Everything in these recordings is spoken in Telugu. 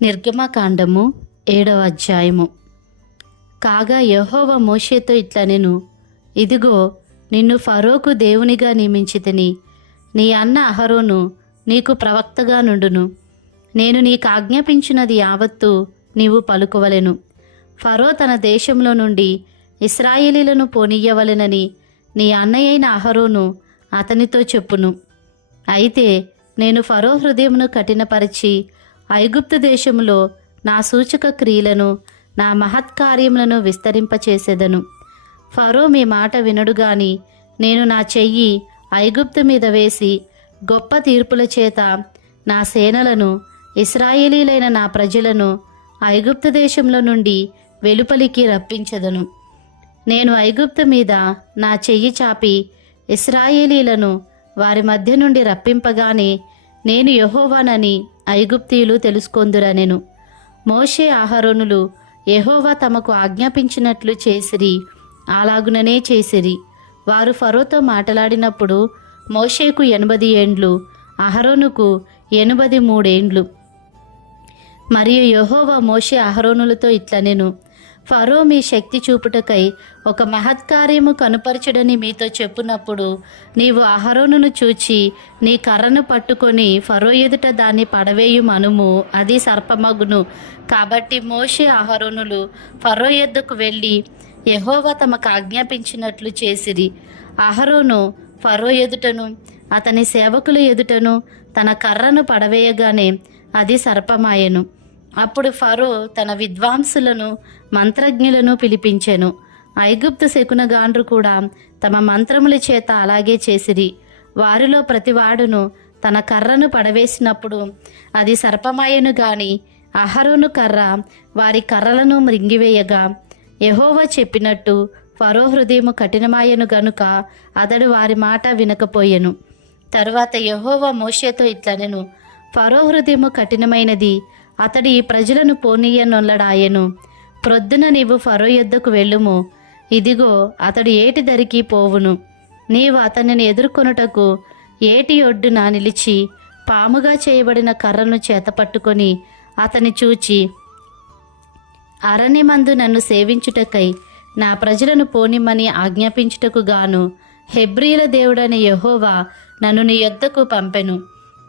నిర్గమకాండము 7వ అధ్యాయము. కాగా యెహోవా మోషేతో ఇట్లనెను, ఇదిగో నిన్ను ఫరోకు దేవునిగా నియమించితిని. నీ అన్న అహరోను నీకు ప్రవక్తగా నుండును. నేను నీకు ఆజ్ఞాపించినది యావత్తు నీవు పలుకువలెను. ఫరో తన దేశంలో నుండి ఇశ్రాయేలీలను పోనీయవలెనని నీ అన్నయైన అహరోను అతనితో చెప్పును. అయితే నేను ఫరో హృదయమును కఠినపరిచి ఐగుప్తు దేశములో నా సూచక క్రియలను నా మహత్కార్యములను విస్తరింపచేసేదను. ఫరో మీ మాట వినడు గాని నేను నా చెయ్యి ఐగుప్తు మీద వేసి గొప్ప తీర్పుల చేత నా సేనలను ఇశ్రాయేలీలైన నా ప్రజలను ఐగుప్తు దేశంలో నుండి వెలుపలికి రప్పించెదను. నేను ఐగుప్తు మీద నా చెయ్యి చాపి ఇశ్రాయేలీలను వారి మధ్య నుండి రప్పింపగానే నేను యెహోవానని ఐగుప్తీయులు తెలుసుకొందురనెను. మోషే అహరోనులు యెహోవా తమకు ఆజ్ఞాపించినట్లు చేసిరి, అలాగుననే చేసిరి. వారు ఫరోతో మాట్లాడినప్పుడు మోషేకు 80 ఏండ్లు, అహరోనుకు 83 ఏండ్లు. మరియు యెహోవా మోషే అహరోనులతో ఇట్లనెను, ఫరో మీ శక్తి చూపుటకై ఒక మహత్కార్యము కనుపరచుడని మీతో చెప్పునప్పుడు నీవు అహరోనును చూచి నీ కర్రను పట్టుకొని ఫరో ఎదుట దాన్ని పడవేయుమనుము, అది సర్పమగును. కాబట్టి మోషే అహరోనులు ఫరో యొద్దకు వెళ్ళి యెహోవా తమకు ఆజ్ఞాపించినట్లు చేసిరి. అహరోను ఫరో ఎదుటను అతని సేవకుల ఎదుటను తన కర్రను పడవేయగానే అది సర్పమాయెను. అప్పుడు ఫరో తన విద్వాంసులను మంత్రజ్ఞులను పిలిపించెను. ఐగుప్తు శకునగాండ్రు కూడా తమ మంత్రముల చేత అలాగే చేసిరి. వారిలో ప్రతివాడును తన కర్రను పడవేసినప్పుడు అది సర్పమాయను గాని అహరోను కర్ర వారి కర్రలను మృంగివేయగా యెహోవా చెప్పినట్టు ఫరో హృదయము కఠినమాయను గనుక అతడు వారి మాట వినకపోయెను. తరువాత యెహోవా మోషేతో ఇట్లనెను, ఫరో హృదయము కఠినమైనది, అతడు ఈ ప్రజలను పోనీయనొల్లడాయెను. ప్రొద్దున నీవు ఫరో యొద్దకు వెళ్ళుము. ఇదిగో అతడు ఏటి దరికి పోవును. నీవు అతనిని ఎదుర్కొనుటకు ఏటి ఒడ్డున నిలిచి పాముగా చేయబడిన కర్రను చేతపట్టుకొని అతని చూచి, అరణ్యమందు నన్ను సేవించుటకై నా ప్రజలను పోనిమ్మని ఆజ్ఞాపించుటకు గాను హెబ్రీల దేవుడైన యెహోవా నన్ను నీ యొద్దకు పంపెను.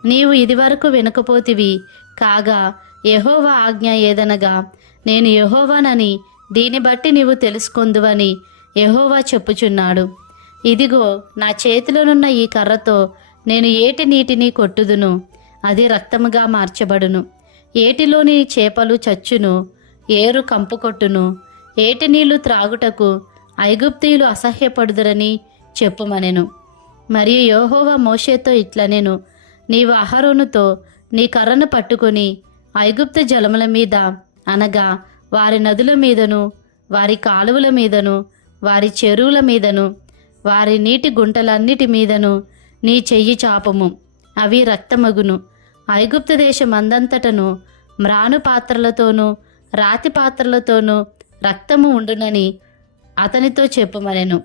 నీవు ఇదివరకు వినకపోతివి. కాగా యెహోవా ఆజ్ఞ ఏదనగా నేను యెహోవానని దీని బట్టి నీవు తెలుసుకొందువని యెహోవా చెప్పుచున్నాడు. ఇదిగో నా చేతిలోనున్న ఈ కర్రతో నేను ఏటి నీటిని కొట్టుదును, అది రక్తముగా మార్చబడును. ఏటిలోని చేపలు చచ్చును, ఏరు కంపు కొట్టును. ఏటి నీళ్లు త్రాగుటకు ఐగుప్తీయులు అసహ్యపడుదురని చెప్పుమనెను. మరియు యెహోవా మోషేతో ఇట్లనెను, నీవు అహరోనుతో నీ కర్రను పట్టుకొని ఐగుప్తు జలముల మీద అనగా వారి నదుల మీదను వారి కాలువల మీదను వారి చెరువుల మీదను వారి నీటి గుంటలన్నిటి మీదను నీ చెయ్యి చాపము, అవి రక్తమగును. ఐగుప్తు దేశమందంతటను మ్రాను పాత్రలతోనూ రాతి పాత్రలతోనూ రక్తము ఉండునని అతనితో చెప్పుమనెను.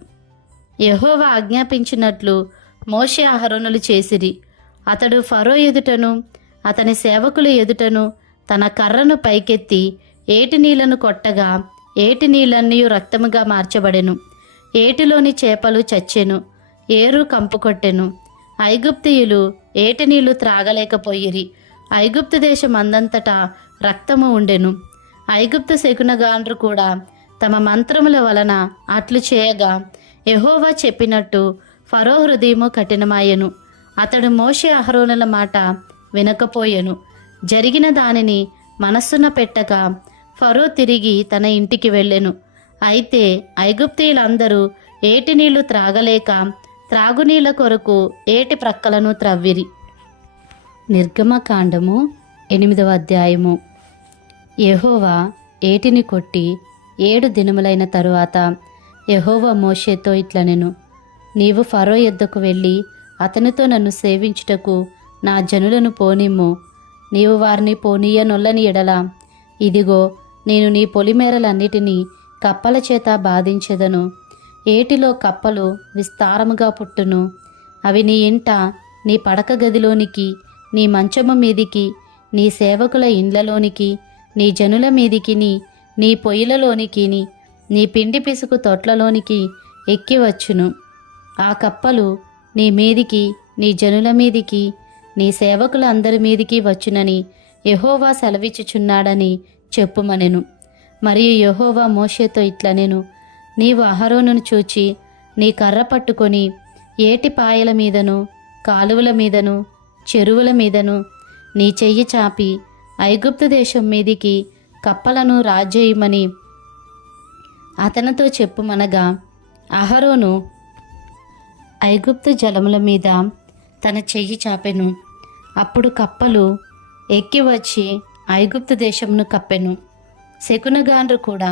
యెహోవా ఆజ్ఞాపించినట్లు మోషే అహరోనులు చేసిరి. అతడు ఫరో ఎదుటను అతని సేవకుల ఎదుటను తన కర్రను పైకెత్తి ఏటి నీళ్లను కొట్టగా ఏటి నీళ్ళన్నీ రక్తముగా మార్చబడెను. ఏటిలోని చేపలు చచ్చెను, ఏరు కంపు కొట్టెను. ఐగుప్తీయులు ఏటి నీళ్లు త్రాగలేకపోయిరి. ఐగుప్తు దేశమందంతటా రక్తము ఉండెను. ఐగుప్తు శకునగాండ్రు కూడా తమ మంత్రముల వలన అట్లు చేయగా యెహోవా చెప్పినట్టు ఫరో హృదయము కఠినమాయెను. అతడు మోషే అహరోనుల మాట వినకపోయెను. జరిగిన దానిని మనస్సున పెట్టక ఫరో తిరిగి తన ఇంటికి వెళ్ళెను. అయితే ఐగుప్తీయులందరూ ఏటి నీళ్లు త్రాగలేక త్రాగునీళ్ల కొరకు ఏటి ప్రక్కలను త్రవ్విరి. నిర్గమకాండము 8వ అధ్యాయము. యెహోవా ఏటిని కొట్టి 7 దినములైన తరువాత యెహోవా మోషేతో ఇట్లనెను, నీవు ఫరో యొద్దకు వెళ్ళి అతనితో నన్ను సేవించుటకు నా జనులను పోనిమ్ము. నీవు వారిని పోనీయనొల్లని ఎడల ఇదిగో నేను నీ పొలిమేరలన్నిటినీ కప్పల చేత బాధించెదను. ఏటిలో కప్పలు విస్తారముగా పుట్టును. అవి నీ ఇంట నీ పడక గదిలోనికి నీ మంచము మీదికి నీ సేవకుల ఇండ్లలోనికి, నీ జనుల మీదికిని, నీ పొయ్యిలలోనికిని, నీ పిండి పిసుకు తొట్లలోనికి ఎక్కి వచ్చును. ఆ కప్పలు నీ మీదికి, నీ జనుల మీదికి, నీ సేవకుల అందరి మీదికి వచ్చునని యెహోవా సెలవిచ్చుచున్నాడని చెప్పుమనెను. మరియు యెహోవా మోషేతో ఇట్లనెను, నీవు అహరోనును చూచి నీ కర్ర పట్టుకొని ఏటి పాయల మీదను, కాలువల మీదను, చెరువుల మీదను నీ చెయ్యి చాపి ఐగుప్తు దేశం మీదికి కప్పలను రాజేయమని అతనితో చెప్పుమనగా, అహరోను ఐగుప్తు జలముల మీద తన చెయ్యి చాపెను. అప్పుడు కప్పలు ఎక్కి వచ్చి ఐగుప్తు దేశమును కప్పెను. శకునగాండ్రు కూడా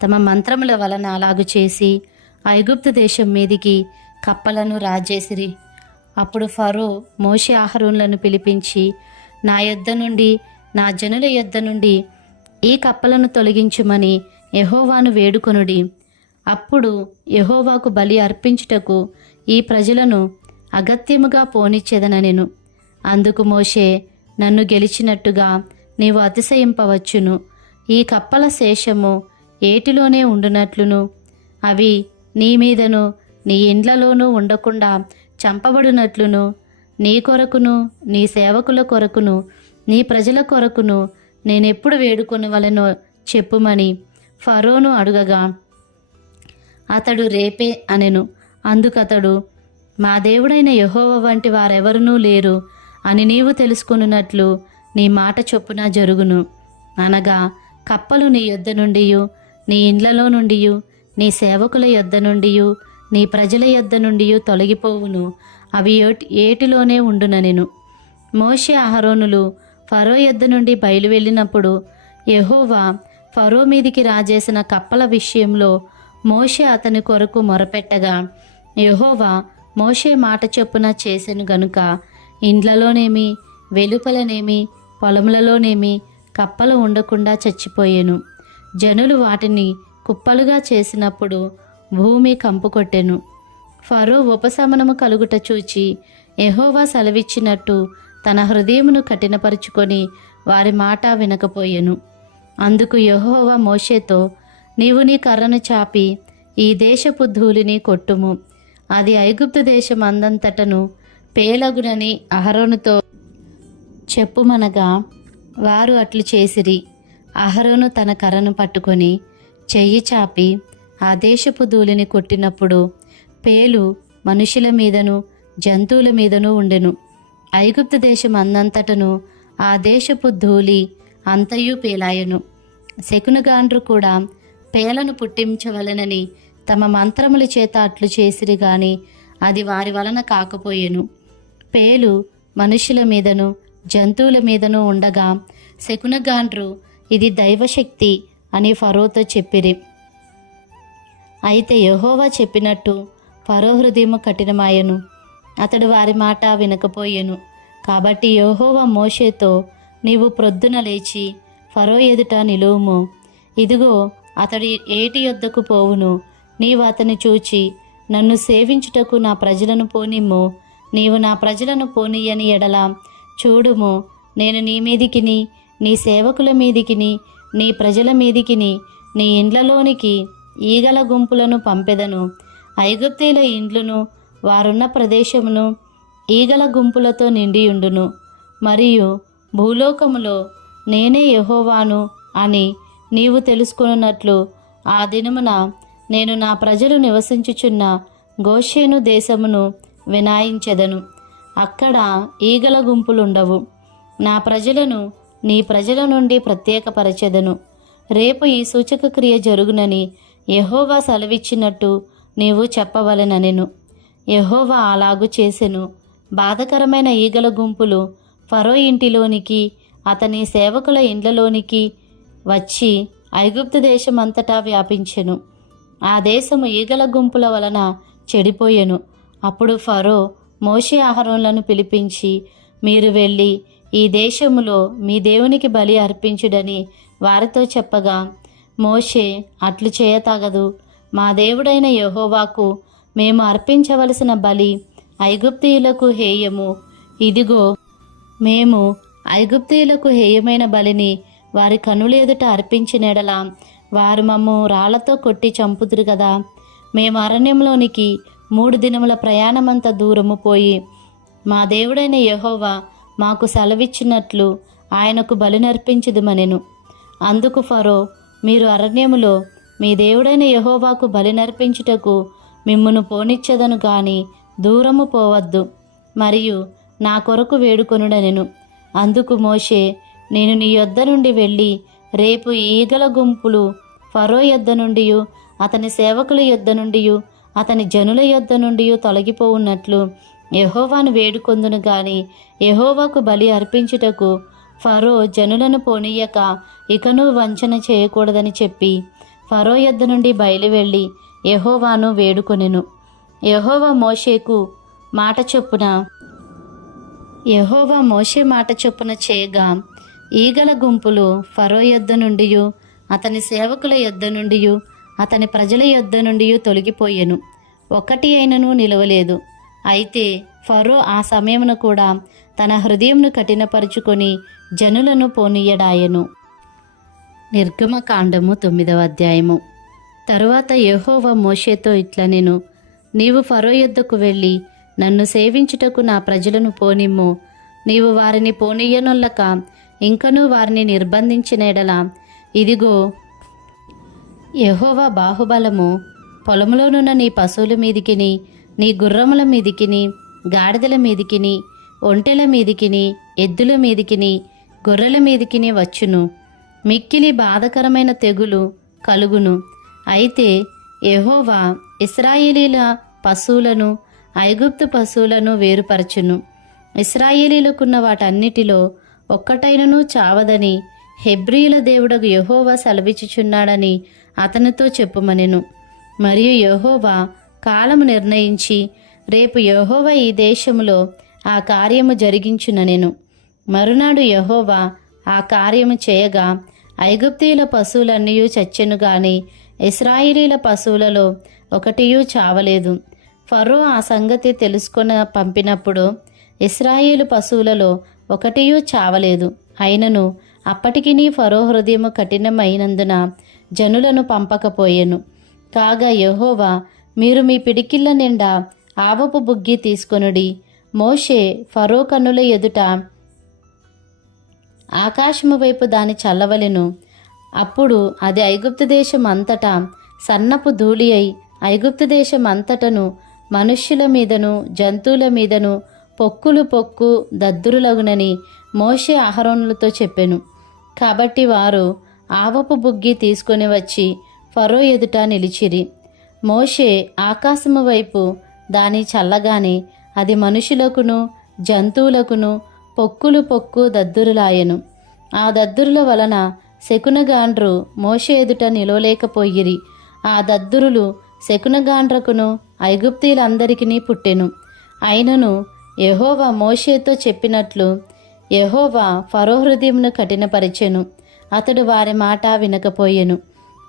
తమ మంత్రముల వలన అలాగు చేసి ఐగుప్తు దేశం మీదికి కప్పలను రాజేసిరి. అప్పుడు ఫరో మోషే అహరోనులను పిలిపించి, నా యొద్ద నుండి, నా జనుల యొద్ద నుండి ఈ కప్పలను తొలగించుమని యెహోవాను వేడుకొనుడి. అప్పుడు యెహోవాకు బలి అర్పించుటకు ఈ ప్రజలను అగత్యముగా పోనిచ్చేదనెను. అందుకు మోషే, నన్ను గెలిచినట్టుగా నీవు అతిశయింపవచ్చును. ఈ కప్పల శేషము ఏటిలోనే ఉండునట్లును, అవి నీ మీదను నీ ఇండ్లలోనూ ఉండకుండా చంపబడినట్లును, నీ కొరకును, నీ సేవకుల కొరకును, నీ ప్రజల కొరకును నేనెప్పుడు వేడుకొనవలెనో చెప్పుమని ఫరోను అడుగగా, అతడు రేపే అనెను. అందుకతడు, మా దేవుడైన యెహోవా వంటి వారెవరునూ లేరు అని నీవు తెలుసుకొనున్నట్లు నీ మాట చొప్పున జరుగును అనగా, కప్పలు నీ యొద్ద నుండియు, నీ ఇండ్లలో నుండియు, నీ సేవకుల యొద్ద నుండియు, నీ ప్రజల యొద్ద నుండియు తొలగిపోవును, అవి ఏటిలోనే ఉండుననెను. మోషే అహరోనులు ఫరో యొద్ద నుండి బయలు వెళ్ళినప్పుడు యెహోవా ఫరో మీదికి రాజేసిన కప్పల విషయంలో మోషే అతని కొరకు మొరపెట్టగా, యెహోవా మోషే మాట చొప్పున చేసెను గనుక ఇండ్లలోనేమి, వెలుపలనేమి, పొలములలోనేమి కప్పలు ఉండకుండా చచ్చిపోయెను. జనులు వాటిని కుప్పలుగా చేసినప్పుడు భూమి కంపుకొట్టెను. ఫరో ఉపశమనము కలుగుట చూచి యెహోవా సెలవిచ్చినట్టు తన హృదయమును కఠినపరుచుకొని వారి మాట వినకపోయెను. అందుకు యెహోవా మోషేతో, నీవు నీ కర్రను చాపి ఈ దేశపు ధూళిని కొట్టుము, అది ఐగుప్తు దేశం అందంతటను పేలగునని అహరోనుతో చెప్పుమనగా, వారు అట్లు చేసిరి. అహరోను తన కర్రను పట్టుకొని చెయ్యి చాపి ఆ దేశపు ధూళిని కొట్టినప్పుడు పేలు మనుషుల మీదను జంతువుల మీదను ఉండెను. ఐగుప్తు దేశం అందంతటను ఆ దేశపు ధూళి అంతయు పేలాయెను. శకునగాండ్రు కూడా పేలను పుట్టించవలెనని తమ మంత్రముల చేత అట్లు చేసిరి గాని అది వారి వలన కాకపోయెను. పేలు మనుషుల మీదను జంతువుల మీదను ఉండగా శకునగాండ్రు ఇది దైవశక్తి అని ఫరోతో చెప్పిరి. అయితే యెహోవా చెప్పినట్టు ఫరో హృదయము కఠినమాయెను, అతడు వారి మాట వినకపోయెను. కాబట్టి యెహోవా మోషేతో, నీవు ప్రొద్దున లేచి ఫరో ఎదుట నిలువుము, ఇదిగో అతడు ఏటి యొద్దకు పోవును, నీవు అతని చూచి నన్ను సేవించుటకు నా ప్రజలను పోనిమ్ము, నీవు నా ప్రజలను పోనీయని ఎడల చూడుము, నేను నీ మీదికిని, నీ సేవకుల మీదికిని, నీ ప్రజల మీదికిని, నీ ఇండ్లలోనికి ఈగల గుంపులను పంపెదను. ఐగుప్తీయుల ఇండ్లును వారున్న ప్రదేశమును ఈగల గుంపులతో నిండియుండును. మరియు భూలోకములో నేనే యెహోవాను అని నీవు తెలుసుకొనున్నట్లు ఆ దినమున నేను నా ప్రజలు నివసించుచున్న గోషేను దేశమును వినాయించెదను. అక్కడ ఈగల గుంపులుండవు. నా ప్రజలను నీ ప్రజల నుండి ప్రత్యేకపరచెదను. రేపు ఈ సూచక క్రియ జరుగునని యెహోవా సెలవిచ్చినట్టు నీవు చెప్పవలెననెను. యెహోవా అలాగు చేసెను. బాధకరమైన ఈగల గుంపులు ఫరో ఇంటిలోనికి, అతని సేవకుల ఇండ్లలోనికి వచ్చి ఐగుప్తు దేశమంతటా వ్యాపించెను. ఆ దేశము ఈగల గుంపుల వలన చెడిపోయెను. అప్పుడు ఫరో మోషే అహరోనులను పిలిపించి, మీరు వెళ్ళి ఈ దేశములో మీ దేవునికి బలి అర్పించుడని వారితో చెప్పగా, మోషే, అట్లు చేయతగదు, మా దేవుడైన యెహోవాకు మేము అర్పించవలసిన బలి ఐగుప్తీయులకు హేయము. ఇదిగో మేము ఐగుప్తీయులకు హేయమైన బలిని వారి కనుల ఎదుట అర్పించినెడలా వారు మమ్ము రాళ్లతో కొట్టి చంపుదురు కదా. మేము అరణ్యంలోనికి 3 దినముల ప్రయాణమంత దూరము పోయి మా దేవుడైన యెహోవా మాకు సెలవిచ్చినట్లు ఆయనకు బలినర్పించుదుమనెను. అందుకు ఫరో, మీరు అరణ్యములో మీ దేవుడైన యెహోవాకు బలినర్పించుటకు మిమ్మును పోనిచ్చెదను గాని దూరము పోవద్దు, మరియు నా కొరకు వేడుకొనుడనెను. అందుకు మోషే, నేను నీ యొద్ద నుండి వెళ్ళి రేపు ఈగల గుంపులు ఫరో యొద్ద నుండి అతని సేవకుల యొద్ద నుండి అతని జనుల యొద్ద నుండి తొలగిపోవున్నట్లు యెహోవాను వేడుకొందును గాని యెహోవాకు బలి అర్పించుటకు ఫరో జనులను పోనీయక ఇకను వంచన చేయకూడదని చెప్పి ఫరో యొద్ద నుండి బయలువెళ్ళి యెహోవాను వేడుకొనెను. యెహోవా మోషే మాట చొప్పున చేయగా ఈగల గుంపులు ఫరో యొద్ద నుండి అతని సేవకుల యొద్ద నుండి అతని ప్రజల యొద్ద నుండి తొలగిపోయెను, ఒక్కటి అయినను నిలవలేదు. అయితే ఫరో ఆ సమయమున కూడా తన హృదయంను కఠినపరుచుకొని జనులను పోనీయడాయెను. నిర్గమకాండము 9వ అధ్యాయము. తరువాత యెహోవా మోషేతో ఇట్లనెను, నీవు ఫరో యొద్దకు వెళ్ళి నన్ను సేవించుటకు నా ప్రజలను పోనిమ్ము. నీవు వారిని పోనీయనొల్లక ఇంకనూ వారిని నిర్బంధించిన ఎడల ఇదిగో యెహోవా బాహుబలము పొలంలోనున్న నీ పశువుల మీదికిని నీ గుర్రముల మీదికిని గాడిదల మీదికిని ఒంటెల మీదికిని ఎద్దుల మీదికిని గొర్రెల మీదికిని వచ్చును. మిక్కిలి బాధకరమైన తెగులు కలుగును. అయితే యెహోవా ఇశ్రాయేలీల పశువులను ఐగుప్తు పశువులను వేరుపరచును. ఇశ్రాయేలీలకున్న వాటన్నిటిలో ఒక్కటైనను చావదని హెబ్రీయుల దేవుడగు యెహోవా సెలవిచ్చుచున్నాడని అతనితో చెప్పుమనెను. మరియు యెహోవా కాలము నిర్ణయించి రేపు యెహోవా ఈ దేశములో ఆ కార్యము జరిగించుననెను. మరునాడు యెహోవా ఆ కార్యము చేయగా ఐగుప్తీయుల పశువులన్నీ చచ్చెను గాని ఇశ్రాయేలీల పశువులలో ఒకటియూ చావలేదు. ఫరో ఆ సంగతి తెలుసుకొని పంపినప్పుడు ఇశ్రాయేలు పశువులలో ఒకటియూ చావలేదు. అయినను అప్పటికినీ ఫరో హృదయము కఠినమైనందున జనులను పంపకపోయెను. కాగా యెహోవా, మీరు మీ పిడికిళ్ళ నిండా ఆవపు బుగ్గి తీసుకొనుడి. మోషే ఫరో కన్నుల ఎదుట ఆకాశము వైపు దాని చల్లవలెను. అప్పుడు అది ఐగుప్తు దేశం అంతటా సన్నపు ధూళి అయి ఐగుప్తు దేశం అంతటను మనుష్యుల మీదను జంతువుల మీదను పొక్కు దద్దురులగునని మోషే అహరోనులతో చెప్పెను. కాబట్టి వారు ఆవపు బుగ్గి తీసుకొని వచ్చి ఫరో ఎదుట నిలిచిరి. మోషే ఆకాశము వైపు దాని చల్లగానే అది మనుషులకును జంతువులకును పొక్కు దద్దురులాయెను. ఆ దద్దురుల వలన శకునగాండ్రు మోషే ఎదుట నిలవలేకపోయిరి. ఆ దద్దురులు శకునగాండ్రకును ఐగుప్తీయులందరికీ పుట్టెను. అయినను యెహోవా మోషేతో చెప్పినట్లు యెహోవా ఫరో హృదయమును కఠినపరిచెను. అతడు వారి మాట వినకపోయెను.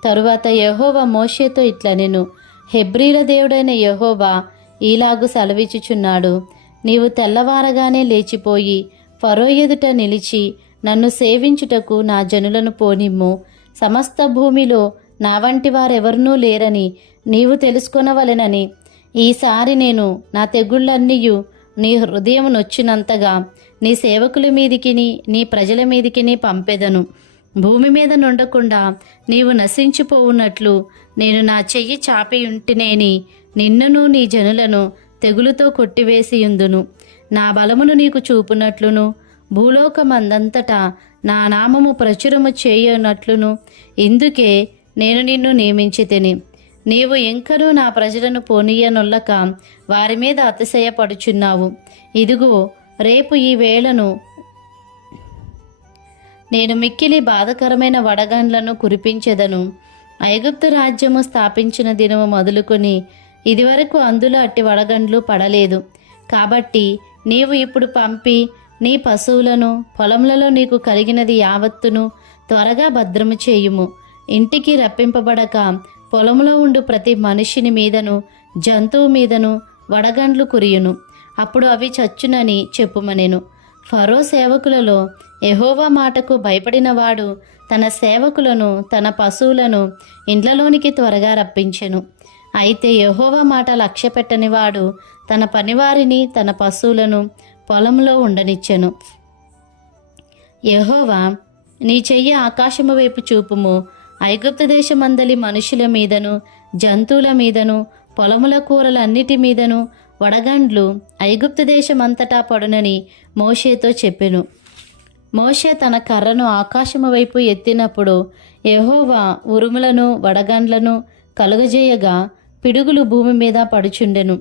తరువాత యెహోవా మోషేతో ఇట్లనెను, హెబ్రీల దేవుడైన యెహోవా ఈలాగు సెలవిచ్చుచున్నాడు, నీవు తెల్లవారగానే లేచిపోయి ఫరో ఎదుట నిలిచి నన్ను సేవించుటకు నా జనులను పోనిమ్ము. సమస్త భూమిలో నా వంటి వారెవరునూ లేరని నీవు తెలుసుకొనవలెనని ఈసారి నేను నా తెగుళ్ళన్నీయు నీ హృదయం నొచ్చినంతగా నీ సేవకుల మీదికిని నీ ప్రజల మీదికిని పంపెదను. భూమి మీద నుండకుండా నీవు నశించిపోవున్నట్లు నేను నా చెయ్యి చాపియుంటినేని నిన్నును నీ జనులను తెగులుతో కొట్టివేసియుందును. నా బలమును నీకు చూపునట్లును భూలోకమందంతటా నా నామము ప్రచురము చేయనట్లును ఇందుకే నేను నిన్ను నియమించితిని. నీవు ఇంకనూ నా ప్రజలను పోనీయనొల్లక వారి మీద అతిశయపడుచున్నావు. ఇదిగో రేపు ఈ వేళను నేను మిక్కిలి బాధకరమైన వడగండ్లను కురిపించెదను. ఐగుప్తు రాజ్యము స్థాపించిన దినము మొదలుకొని ఇదివరకు అందులో అట్టి వడగండ్లు పడలేదు. కాబట్టి నీవు ఇప్పుడు పంపి నీ పశువులను పొలములలో నీకు కలిగినది యావత్తును త్వరగా భద్రము చేయుము. ఇంటికి రప్పింపబడక పొలములో ఉండు ప్రతి మనిషిని మీదను జంతువు మీదను వడగండ్లు కురియును. అప్పుడు అవి చచ్చునని చెప్పుమనెను. ఫరో సేవకులలో యెహోవా మాటకు భయపడినవాడు తన సేవకులను తన పశువులను ఇండ్లలోనికి త్వరగా రప్పించెను. అయితే యెహోవా మాట లక్ష్యపెట్టనివాడు తన పనివారిని తన పశువులను పొలంలో ఉండనిచ్చెను. యెహోవా, నీ చెయ్యి ఆకాశము వైపు చూపుము, ఐగుప్తు దేశమందలి మనుషుల మీదను జంతువుల మీదను పొలముల కూరలన్నిటి మీదను వడగండ్లు ఐగుప్తు దేశమంతటా పడునని మోషేతో చెప్పెను. మోషే తన కర్రను ఆకాశము వైపు ఎత్తినప్పుడు యెహోవా ఉరుములను వడగండ్లను కలుగజేయగా పిడుగులు భూమి మీద పడుచుండెను.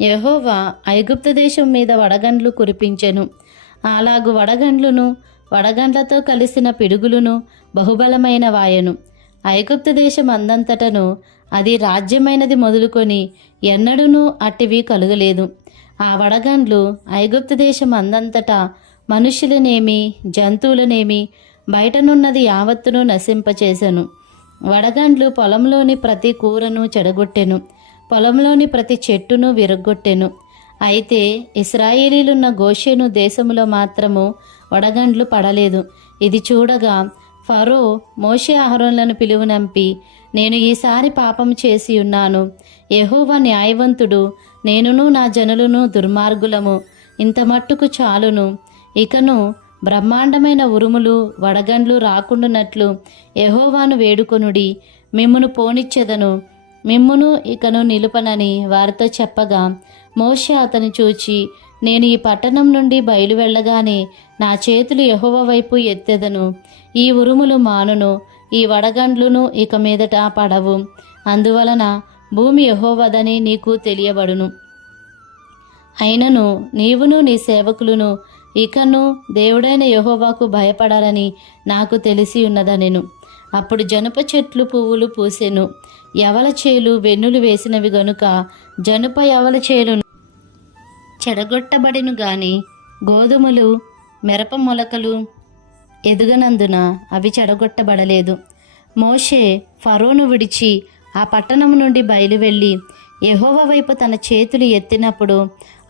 యెహోవా ఐగుప్తు దేశం మీద వడగండ్లు కురిపించెను. అలాగు వడగండ్లును వడగండ్లతో కలిసిన పిడుగులును బహుబలమైన వాయను. ఐగుప్తు దేశం అందంతటను అది రాజ్యమైనది మొదలుకొని ఎన్నడూనూ అట్టివి కలుగలేదు. ఆ వడగండ్లు ఐగుప్తు దేశం అందంతటా మనుషులనేమి జంతువులనేమి బయటనున్నది యావత్తును నశింపచేసెను. వడగండ్లు పొలంలోని ప్రతి కూరను చెడగొట్టెను, పొలంలోని ప్రతి చెట్టును విరగ్గొట్టెను. అయితే ఇశ్రాయేలీలున్న గోషెను దేశములో మాత్రము వడగండ్లు పడలేదు. ఇది చూడగా ఫరో మోషే అహరోనులను పిలువనంపి, నేను ఈసారి పాపం చేసి ఉన్నాను. యెహోవా న్యాయవంతుడు, నేనును నా జనులను దుర్మార్గులము. ఇంత మట్టుకు చాలును. ఇకను బ్రహ్మాండమైన ఉరుములు వడగండ్లు రాకుండానట్లు యెహోవాను వేడుకొనుడి. మిమ్మును పోనిచ్చెదను, మిమ్మును ఇకను నిలుపనని వారితో చెప్పగా, మోషే అతని చూచి, నేను ఈ పట్టణం నుండి బయలు వెళ్ళగానే నా చేతులు యెహోవా వైపు ఎత్తెదను. ఈ ఉరుములు మానును, ఈ వడగండ్లును ఇక మీదట పడవు. అందువలన భూమి యెహోవాదని నీకు తెలియబడును. అయినను నీవును నీ సేవకులను ఇకను దేవుడైన యెహోవాకు భయపడాలని నాకు తెలిసి ఉన్నదనెను. అప్పుడు జనుప చెట్లు పువ్వులు పూసెను. యవల చేలు వెన్నులు వేసినవి గనుక జనుప యవల చేలు చెడగొట్టబడిను గాని గోధుమలు మిరప మొలకలు ఎదుగనందున అవి చెడగొట్టబడలేదు. మోషే ఫరోను విడిచి ఆ పట్టణం నుండి బయలువెళ్ళి యెహోవా వైపు తన చేతులు ఎత్తినప్పుడు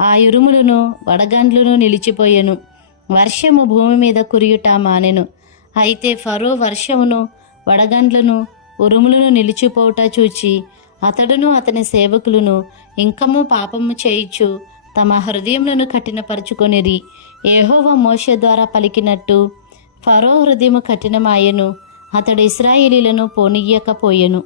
ఆ ఉరుములను వడగండ్లను నిలిచిపోయెను. వర్షము భూమి మీద కురియుట మానెను. అయితే ఫరో వర్షమును వడగండ్లను ఉరుములను నిలిచిపోవుట చూచి అతడును అతని సేవకులను ఇంకము పాపము చేయిచు తమ హృదయములను కఠినపరుచుకొనిరి. యెహోవా మోషే ద్వారా పలికినట్టు ఫరో హృదయము కఠినమాయెను. అతడు ఇశ్రాయేలీలను పోనీయకపోయెను.